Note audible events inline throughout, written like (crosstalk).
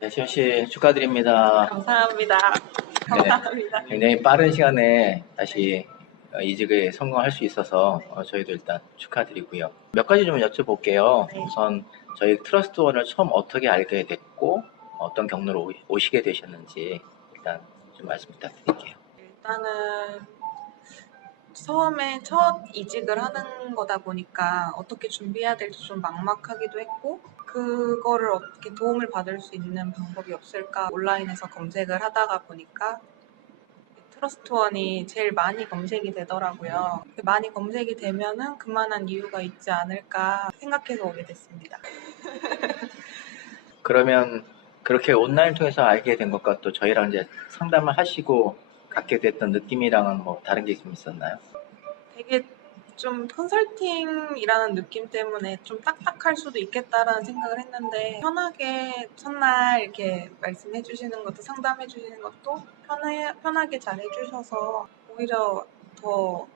네, 시현 씨 축하드립니다. 감사합니다. 감사합니다. 굉장히 빠른 시간에 다시 어, 이직에 성공할 수 있어서 어, 저희도 일단 축하드리고요. 몇 가지 좀 여쭤볼게요. 네. 우선 저희 트러스트원을 처음 어떻게 알게 됐고 어떤 경로로 오- 오시게 되셨는지 일단 좀 말씀 부탁드릴게요. 일단은 처음에 첫 이직을 하는 거다 보니까 어떻게 준비해야 될지 좀 막막하기도 했고 그거를 어떻게 도움을 받을 수 있는 방법이 없을까 온라인에서 검색을 하다가 보니까 트러스트원이 제일 많이 검색이 되더라고요. 많이 검색이 되면은 그만한 이유가 있지 않을까 생각해서 오게 됐습니다. (laughs) 그러면 그렇게 온라인 통해서 알게 된 것과 또 저희랑 이제 상담을 하시고 갖게 됐던 느낌이랑은 뭐 다른 게 좀 있었나요? 되게 좀 컨설팅이라는 느낌 때문에 좀 딱딱할 수도 있겠다라는 생각을 했는데 편하게 첫날 이렇게 말씀해 주시는 것도 상담해 주시는 것도 편해, 편하게 잘 해주셔서 오히려 더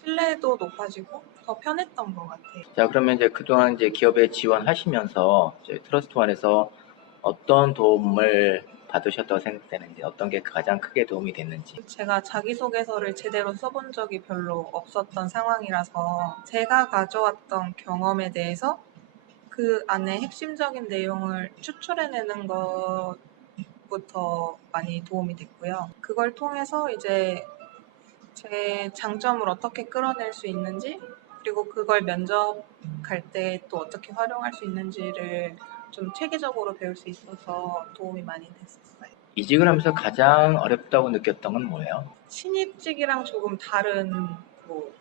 신뢰도 높아지고 더 편했던 것 같아요. 자, 그러면 이제 그동안 이제 기업에 지원하시면서 저희 트러스트원에서 어떤 도움을 받으셨다고 생각되는지, 어떤 게 가장 크게 도움이 됐는지. 제가 자기소개서를 제대로 써본 적이 별로 없었던 상황이라서 제가 가져왔던 경험에 대해서 그 안에 핵심적인 내용을 추출해내는 것부터 많이 도움이 됐고요. 그걸 통해서 이제 제 장점을 어떻게 끌어낼 수 있는지 그리고 그걸 면접 갈 때 또 어떻게 활용할 수 있는지를 좀 체계적으로 배울 수 있어서 도움이 많이 됐었어요. 이직을 하면서 가장 어렵다고 느꼈던 건 뭐예요? 신입직이랑 조금 다른 뭐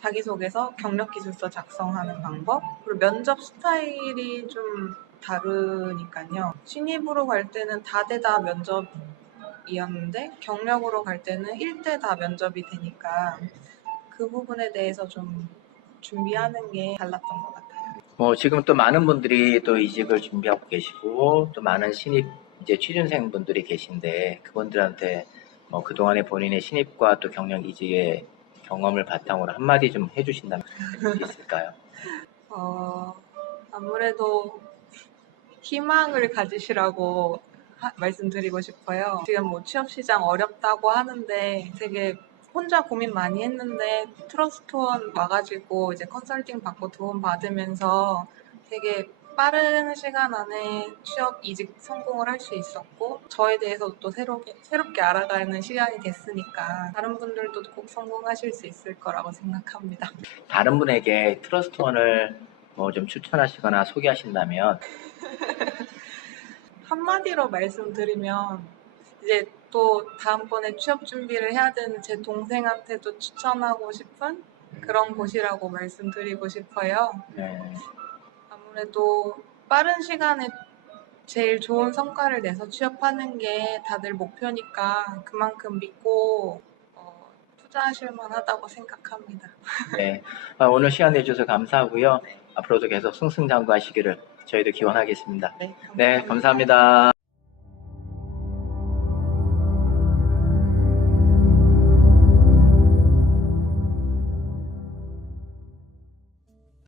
자기소개서, 경력기술서 작성하는 방법 그리고 면접 스타일이 좀 다르니까요. 신입으로 갈 때는 다대다 면접이었는데 경력으로 갈 때는 1대 다 면접이 되니까 그 부분에 대해서 좀 준비하는 게 달랐던 것 같아요. 뭐 지금 또 많은 분들이 또 이직을 준비하고 계시고 또 많은 신입 이제 취준생 분들이 계신데 그분들한테 뭐 그동안의 본인의 신입과 또 경력 이직의 경험을 바탕으로 한마디 좀 해주신다면 있을까요? (laughs) 어, 아무래도 희망을 가지시라고 하- 말씀드리고 싶어요. 지금 뭐 취업 시장 어렵다고 하는데 되게 혼자 고민 많이 했는데 트러스트원 와가지고 이제 컨설팅 받고 도움 받으면서 되게 빠른 시간 안에 취업 이직 성공을 할 수 있었고 저에 대해서 또 새롭게, 새롭게 알아가는 시간이 됐으니까 다른 분들도 꼭 성공하실 수 있을 거라고 생각합니다. 다른 분에게 트러스트원을 뭐 좀 추천하시거나 소개하신다면 (laughs) 한마디로 말씀드리면 이제 또 다음번에 취업 준비를 해야 되는 제 동생한테도 추천하고 싶은 그런 곳이라고 말씀드리고 싶어요. 네, 아무래도 빠른 시간에 제일 좋은 성과를 내서 취업하는 게 다들 목표니까 그만큼 믿고 어, 투자하실 만 하다고 생각합니다. 네. 아, 오늘 시간 내주셔서 감사하고요. 네. 앞으로도 계속 승승장구하시기를 저희도 기원하겠습니다. 네, 네, 감사합니다.